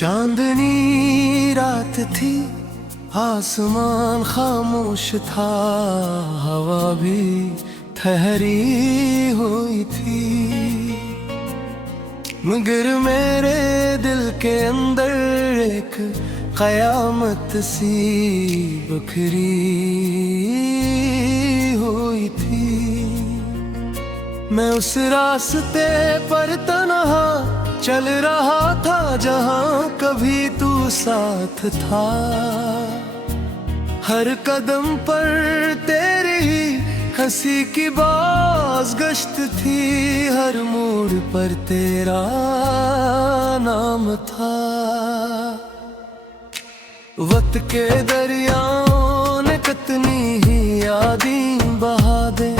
चांदनी रात थी, आसमान खामोश था, हवा भी ठहरी हुई थी, मगर मेरे दिल के अंदर एक कयामत सी बखरी हुई थी। मैं उस रास्ते पर तन्हा चल रहा था जहां कभी तू साथ था। हर कदम पर तेरी ही हंसी की बाज गश्त थी, हर मोड़ पर तेरा नाम था। वक्त के दरियाओं ने कितनी ही यादें बहा दे,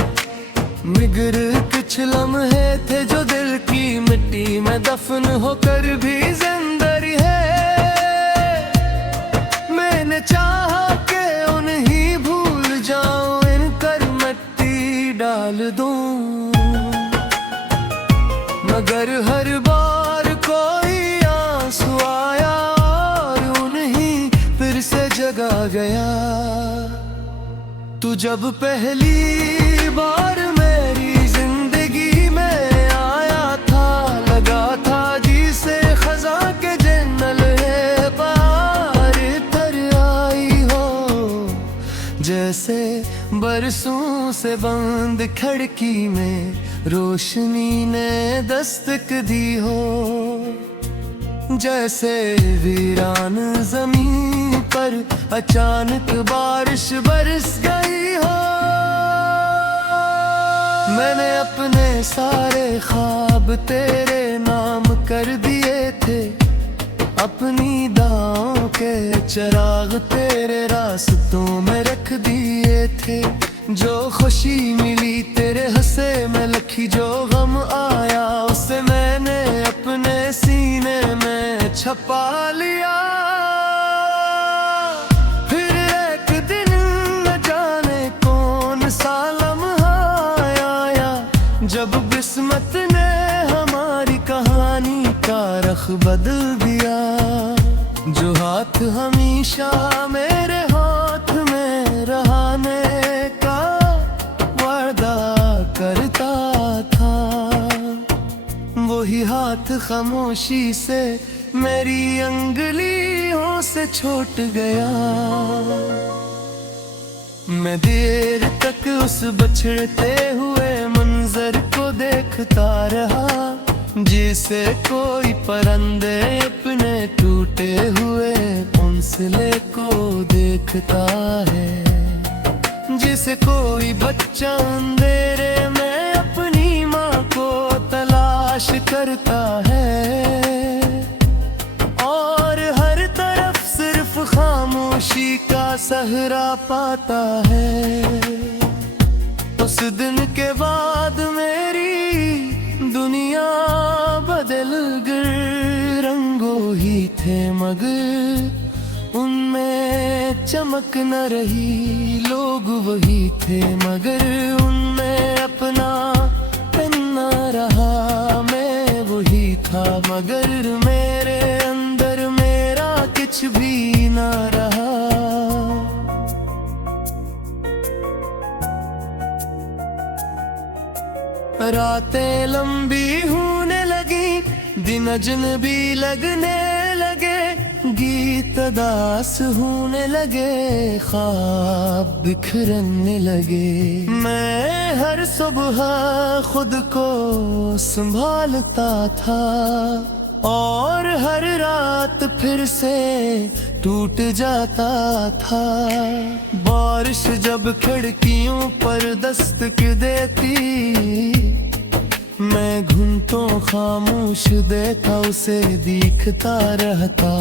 मगर कुछ लम्हे थे जो दिल की मिट्टी में दफन होकर भी जिंदा है। मैंने चाहा कि उन्हीं भूल जाऊं, इनकर मिट्टी डाल दूं, मगर हर बार कोई आंसू आया और उन्हीं फिर से जगा गया। तू जब पहली बार मेरी जिंदगी में आया था, लगा था जिसे खज़ां के जन्नत है पार तर आई हो, जैसे बरसों से बंद खिड़की में रोशनी ने दस्तक दी हो, जैसे वीरान जमीन पर अचानक बारिश बरस गई हो। मैंने अपने सारे ख्वाब तेरे नाम कर दिए थे, अपनी दाओं के चिराग तेरे रास्तों में रख दिए थे। जो खुशी मिली तेरे हंसे में लखी, जो गम आया उसे मैंने अपने सीने में छपा लिया। फिर एक दिन न जाने कौन सा लम्हा आया, जब किस्मत ने हमारी कहानी का रख बदल दिया। जो हाथ हमेशा मेरे हाथ में रहने का वादा करता था, वही हाथ खामोशी से मेरी अंगुलियों से छूट गया। मैं देर तक उस बिछड़ते हुए मंजर को देखता रहा, जिसे कोई परिंदे अपने टूटे हुए घोंसले को देखता है, जिसे कोई बच्चा अंधेरे में अपनी माँ को तलाश करता है, और हर तरफ सिर्फ खामोशी का सहरा पाता है। उस दिन के बाद मेरी दुनिया बदल गई, रंगों ही थे मगर उनमें चमक न रही, लोग वही थे मगर उनमें अपना न रहा। मैं वही था मगर मेरे अंदर मेरा कुछ भी न रहा। रातें लंबी होने लगी, दिन अजनबी लगने लगे, गीत दास होने लगे, ख्वाब बिखरने लगे। मैं हर सुबह खुद को संभालता था, और हर रात फिर से टूट जाता था। बारिश जब खिड़कियों पर दस्तक देती, मैं घूमता खामोश देता उसे दिखता रहता।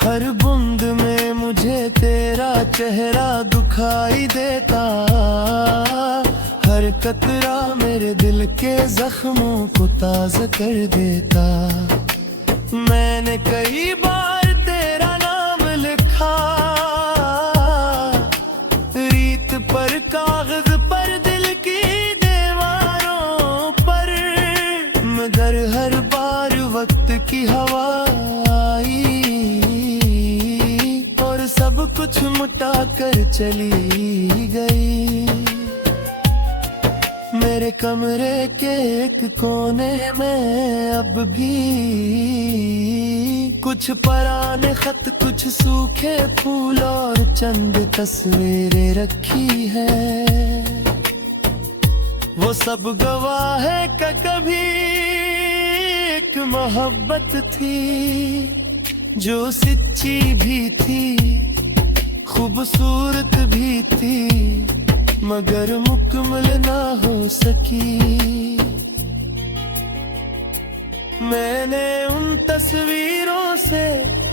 हर बूंद में मुझे तेरा चेहरा दिखाई देता, हर कतरा मेरे दिल के जख्मों को ताज़ा कर देता। मैंने कई बार तेरा नाम लिखा, रीत पर कागज पर दिल की दीवारों पर, मगर हर बार वक्त की हवा सिमटा कर चली गई। मेरे कमरे के एक कोने में अब भी कुछ पुराने खत, कुछ सूखे फूल और चंद तस्वीरें रखी है। वो सब गवाह है कि कभी एक मोहब्बत थी जो सच्ची भी थी, खूबसूरत भी थी, मगर मुकम्मल ना हो सकी। मैंने उन तस्वीरों से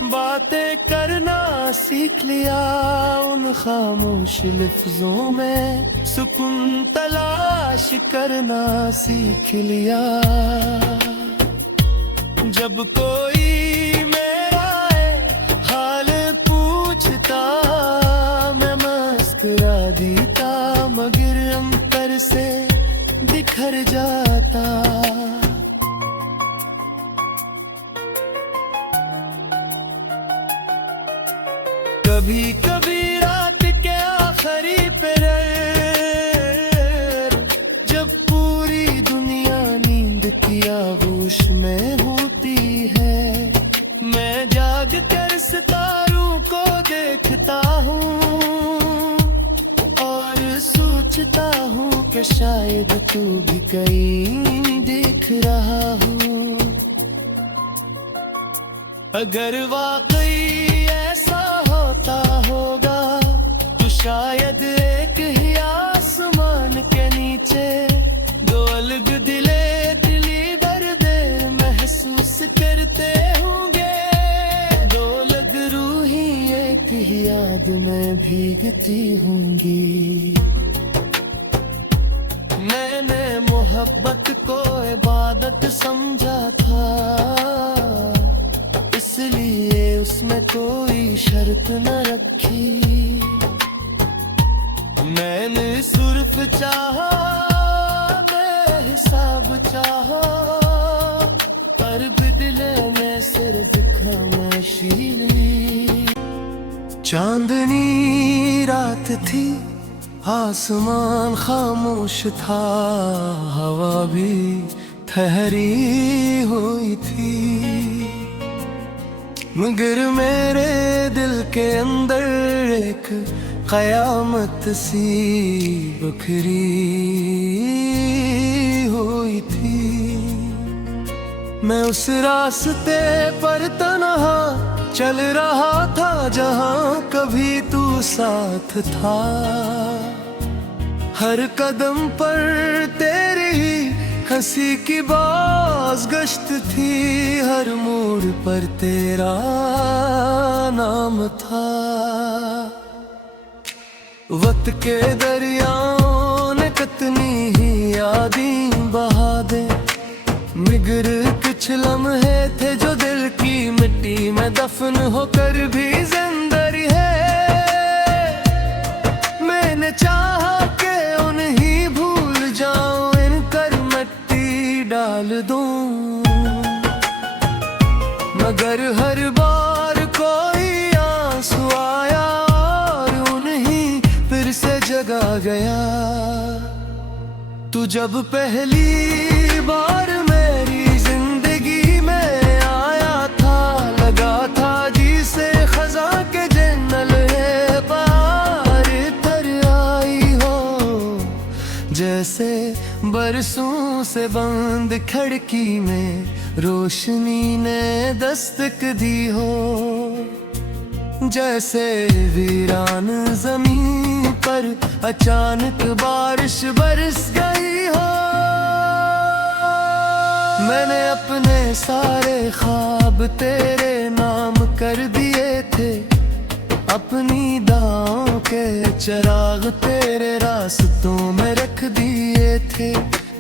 बातें करना सीख लिया, उन खामोश लफ्जों में सुकून तलाश करना सीख लिया। जब कोई मेरा हाल पूछता मैं मुस्कुरा देता, मगर अंतर से बिखर जाता। कभी कभी रात के आखिरी पहर, जब पूरी दुनिया नींद की आगोश में होती है, मैं जाग कर सितारों को देखता हूँ और सोचता हूँ कि शायद तू भी कहीं देख रहा हूँ। अगर वाकई ऐसा होता होगा तो शायद एक ही आसमान के नीचे दो अलग दिले दिली दर्द महसूस करते होंगे। दो अलग रूही एक ही याद में भीगती होंगी। मैंने मोहब्बत को इबादत समझा था, इसलिए उसमें कोई शर्त न रखी। मैंने सिर्फ चाहा, बेहिसाब चाहा, पर बदले में सिर्फ खामोशी ली। चांदनी रात थी, आसमान खामोश था, हवा भी ठहरी हुई थी, मगर मेरे दिल के अंदर एक क़यामत सी बखरी हुई थी। मैं उस रास्ते पर तन्हा चल रहा था जहाँ कभी तू साथ था। हर कदम पर तेरी हंसी की बाज गश्त थी, हर मोड़ पर तेरा नाम था। वक्त के दरियाओं ने कितनी ही यादें बहा दे, मगर कुछ लम्हे थे जो दिल की मिट्टी में दफन होकर भी जिंदा है। मैंने चाहा कि उन्हें भूल जाऊं, इनकर मिट्टी डाल दूं, मगर हर बार कोई आंसू आया और उन्हें फिर से जगा गया। तू जब पहली बार मेरी जिंदगी में आया था, लगा था जिसे खजा के जन्नत है पार तर आई हो, जैसे बरसों से बंद खिड़की में रोशनी ने दस्तक दी हो, जैसे वीरान जमीन पर अचानक बारिश बरस गई हो। मैंने अपने सारे ख्वाब तेरे नाम कर दिए थे, अपनी दाओं के चिराग तेरे रास्तों में रख दिए थे।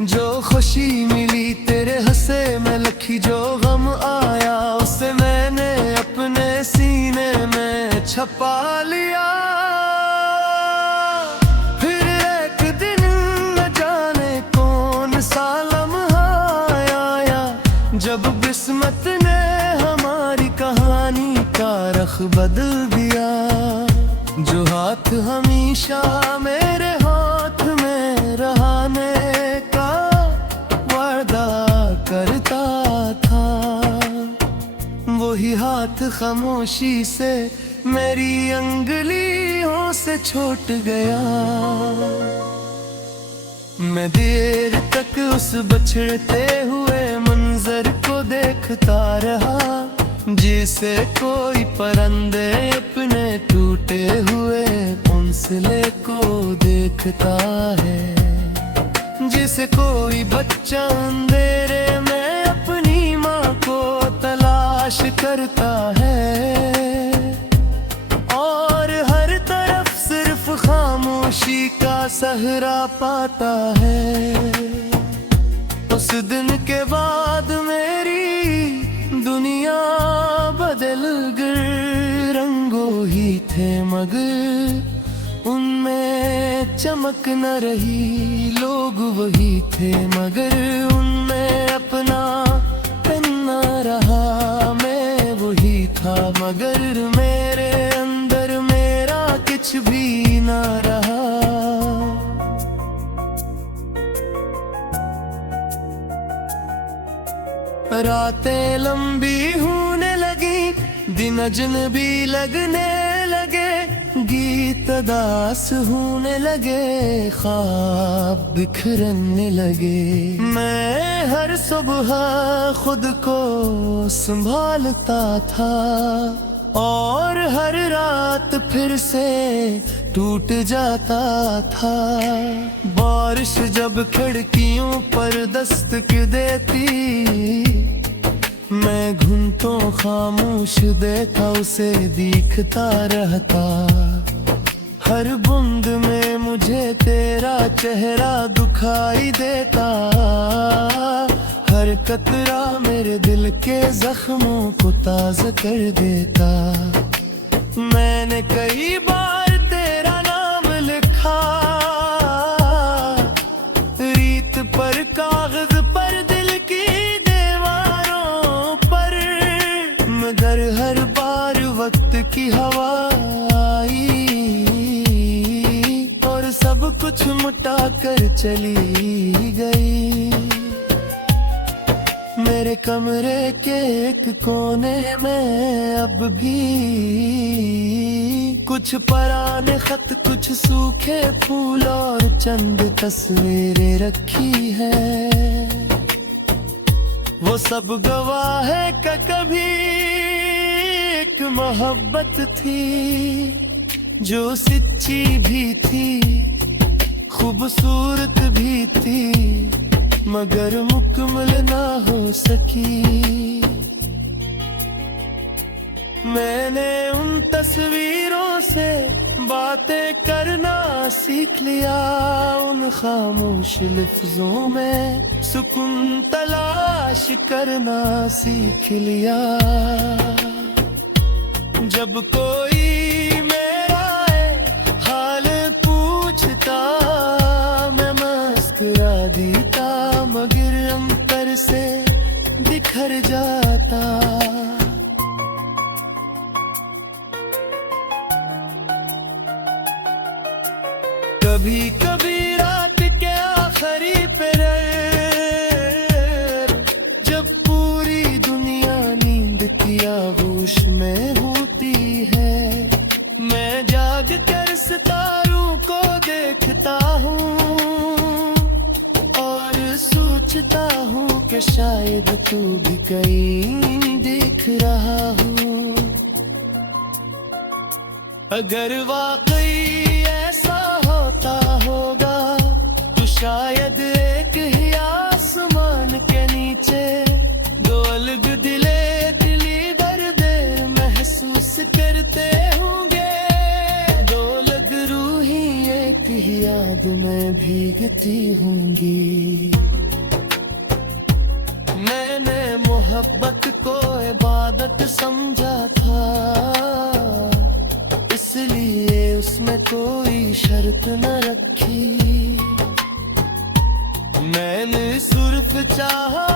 जो खुशी मिली तेरे हंसे में लखी, जो गम आया उसे मैंने अपने सीने में छपा लिया। फिर एक दिन न जाने कौन सा लम्हा आया, जब किस्मत ने हमारी कहानी का रख बदल दिया। जो खामोशी से मेरी अंगुलियों से छूट गया। मैं देर तक उस बिछड़ते हुए मंजर को देखता रहा, जिसे कोई परिंदे अपने टूटे हुए घोंसले को देखता है, जिसे कोई बच्चा अंधेरे में अपनी माँ को तलाश करता है, और हर तरफ सिर्फ खामोशी का सहरा पाता है। उस दिन के बाद मेरी दुनिया बदल गई, रंगों ही थे मगर उनमें चमक न रही, लोग वही थे मगर उनमें अपना न रहा। मैं वही था मगर मेरे अंदर मेरा कुछ भी न रहा। रातें लंबी होने लगी, दिन अजनबी लगने लगे, गीत दास होने लगे, ख्वाब बिखरने लगे। मैं हर सुबह खुद को संभालता था और हर रात फिर से टूट जाता था। बारिश जब खिड़कियों पर दस्तक देती, मैं घुटनों खामोश देता उसे दिखता रहता। हर बूंद में मुझे तेरा चेहरा दिखाई देता, हर कतरा मेरे दिल के जख्मों को ताज़ा कर देता। मैंने कई बार तेरा नाम लिखा, रीत पर कागज पर दिल की दीवारों पर, मगर हर बार वक्त की हवा आई और सब कुछ मिटा कर चली गई। मेरे कमरे के एक कोने में अब भी कुछ पुराने खत, कुछ सूखे फूल और चंद तस्वीरें रखी है। वो सब गवाह है कि कभी एक मोहब्बत थी, जो सच्ची भी थी, खूबसूरत भी थी, मगर मुकम्मल ना हो सकी। मैंने उन तस्वीरों से बातें करना सीख लिया, उन खामोश लफ्जों में सुकून तलाश करना सीख लिया। जब कोई मेरा हाल पूछता, मैं मुस्कुरा देता, मगर अंतर से बिखर जाता। कभी कभी रात के आखिरी पहर, जब पूरी दुनिया नींद की आगोश में होती है, मैं जाग कर सितारों को देखता हूँ और सोचता हूँ कि शायद तू भी कहीं देख रहा हूँ। अगर वाकई ऐसा होता होगा तो शायद एक ही आसमान के नीचे दो अलग दिले दिली दर्द महसूस करते होंगे, दो अलग रूही एक ही याद में भीगती होंगी। मैंने मोहब्बत को इबादत समझा था, इसलिए उसमें कोई शर्त न रखी। मैंने सिर्फ चाहा,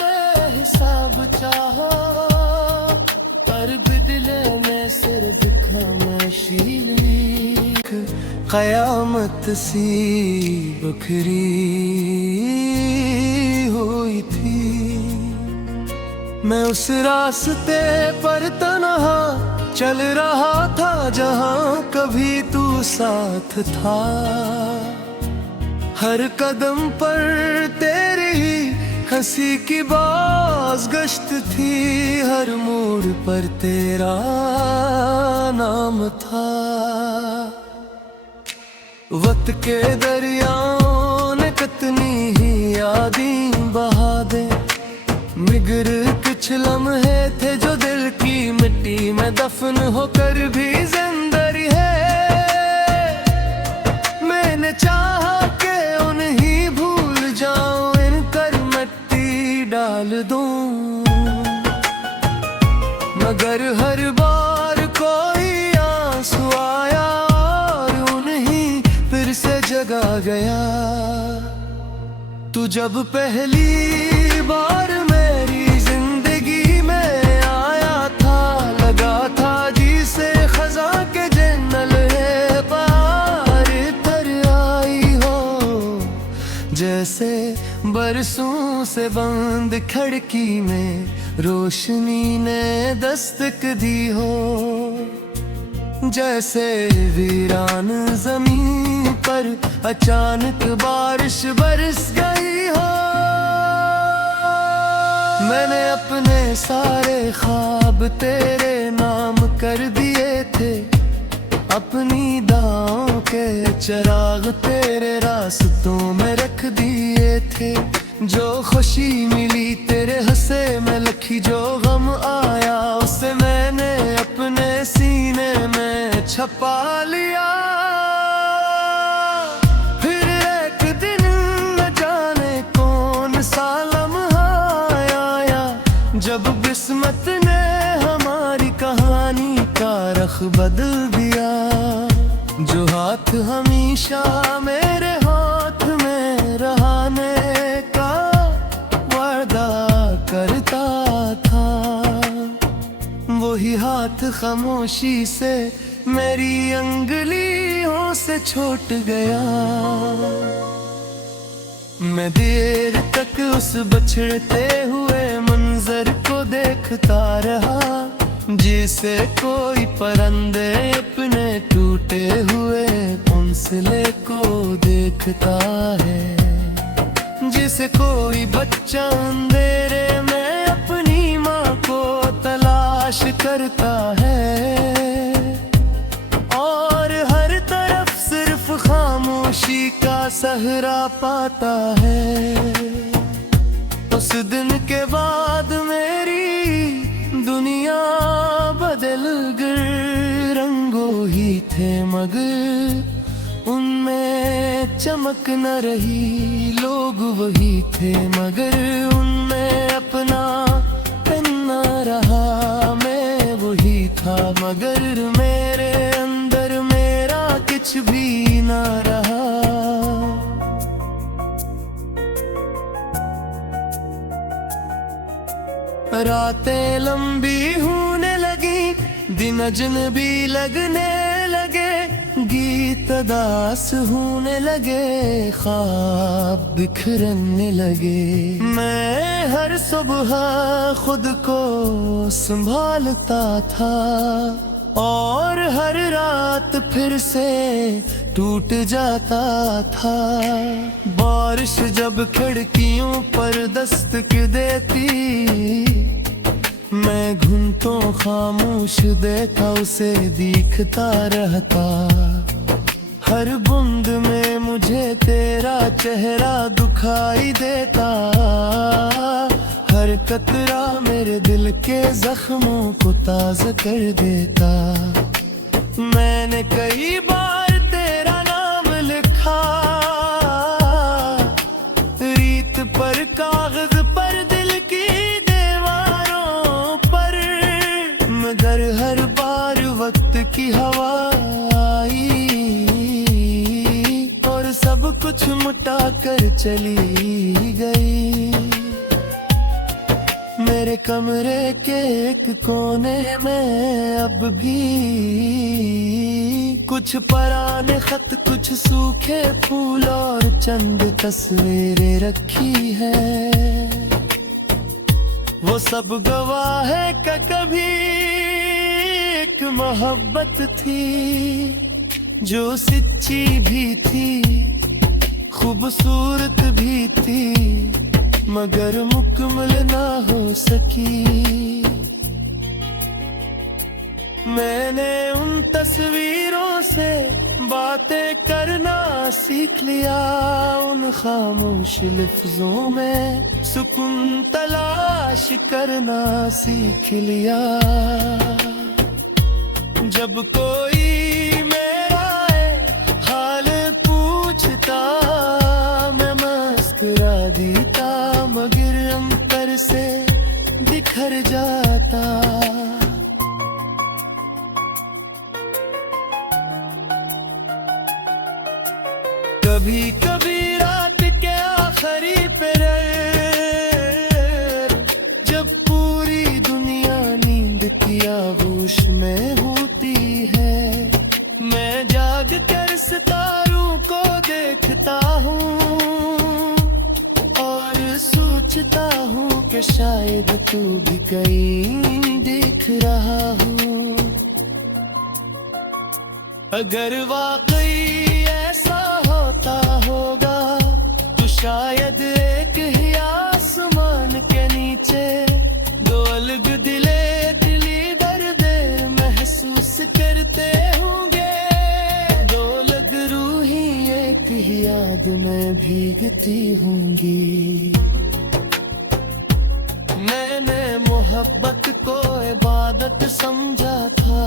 बेहिसाब चाहा, पर बदले में सिर्फ खामोशी। कयामत सी बखरी हुई थी, मैं उस रास्ते पर तन्हा चल रहा था जहां कभी तू साथ था। हर कदम पर तेरी ही हंसी की बाज गश्त थी, हर मोड़ पर तेरा नाम था। वक्त के दरियाओं ने कितनी ही यादें बहा दे, मगर कुछ लम्हे थे जो दिल की मिट्टी में दफन होकर भी जिंदा है। मैंने चाहा कि उन्हें भूल जाऊं, इन कर मिट्टी डाल दूं, मगर हर बार कोई आंसू आया और उन्हें फिर से जगा गया। तू जब पहली बार मेरी जिंदगी में आया था, लगा था जिसे खजा के जन्नत है पार तर आई हो। जैसे बरसों से बंद खिड़की में रोशनी ने दस्तक दी हो, जैसे वीरान जमीन पर अचानक बारिश बरस गई हो। मैंने अपने सारे ख्वाब तेरे नाम कर दिए थे, अपनी दाओं के चिराग तेरे रास्तों में रख दिए थे। जो खुशी मिली तेरे हंसे में लिखी, जो गम आया उसे मैंने अपने सीने में छपा लिया। फिर एक दिन न जाने कौन सा लम्हा आया, जब किस्मत ने हमारी कहानी का रख बदल दिया। जो हाथ हमेशा मेरे हाथ में रहने का वादा करता था, वही हाथ खामोशी से मेरी अंगुलियों से छूट गया। मैं देर तक उस बिछड़ते हुए मंजर को देखता रहा, जिसे कोई परिंदे अपने टूटे हुए घोंसले को देखता है, जिसे कोई बच्चा अंधेरे में अपनी माँ को तलाश करता है, और हर तरफ सिर्फ खामोशी का सहरा पाता है। उस दिन के बाद मेरी दुनिया बदल गई, रंगों ही थे मगर उनमें चमक न रही। लोग वही थे मगर उनमें अपना न रहा। मैं वही था मगर मेरे अंदर मेरा कुछ भी न रहा। रातें लंबी होने लगी, दिन अजनबी लगने लगे, गीत दास होने लगे, ख्वाब बिखरने लगे। मैं हर सुबह खुद को संभालता था और हर रात फिर से टूट जाता था। बारिश जब खिड़कियों पर दस्तक देती, मैं घूमता खामोश देता उसे दिखता रहता। हर बूंद में मुझे तेरा चेहरा दिखाई देता, हर कतरा मेरे दिल के जख्मों को ताज़ा कर देता। मैंने कई बार तेरा नाम लिखा, रीत पर कागज पर दिल की दीवारों पर, मगर हर बार वक्त की हवा आई और सब कुछ मिटा कर चली गई। मेरे कमरे के एक कोने में अब भी कुछ पुराने खत, कुछ सूखे फूल और चंद तस्वीरें रखी है। वो वो सब गवाह है कि कभी एक मोहब्बत थी जो सच्ची भी थी, खूबसूरत भी थी, मगर मुकम्मल ना हो सकी। मैंने उन तस्वीरों से बातें करना सीख लिया, उन खामोश लफ्जों में सुकून तलाश करना सीख लिया। जब कोई मेरा हाल पूछता मैं मुस्कुरा देता, मगर अंतर से बिखर जाता। कभी कभी रात के आखिरी पहर जब पूरी दुनिया नींद की आगोश में होती है, मैं जाग कर सितारों को देखता हूँ और सोचता हूँ कि शायद तू भी कहीं देख रहा हूँ। अगर वाकई ऐसा होता होगा तो शायद एक ही आसमान के नीचे दो अलग दिले दिली दर्द महसूस करते होंगे, दो अलग रूही एक ही याद में भीगती होंगी। मैंने मोहब्बत को इबादत समझा था,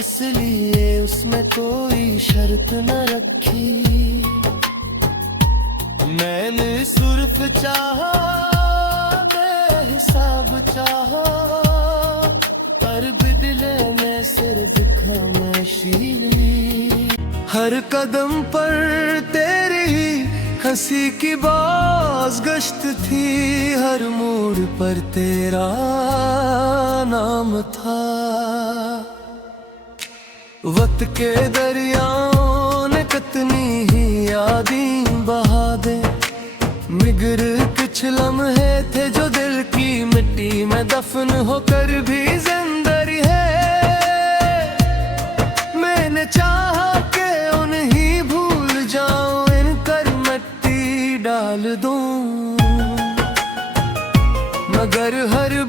इसलिए उसमें कोई शर्त न रखी। मैंने सिर्फ चाहा बेहिसाब चाहा, पर बदले में सिर दिखा मैं शीली। हर कदम पर तेरी ही हंसी की बाज गश्त थी, हर मोड़ पर तेरा नाम था। वक्त के दरियाओं ने कितनी ही यादें बहा दे, मगर कुछ लम्हे थे जो दिल की मिट्टी में दफन होकर भी जिंदा है। मैंने चाहा कि उन्हें भूल जाऊं, इन कर मिट्टी डाल दूं, मगर हर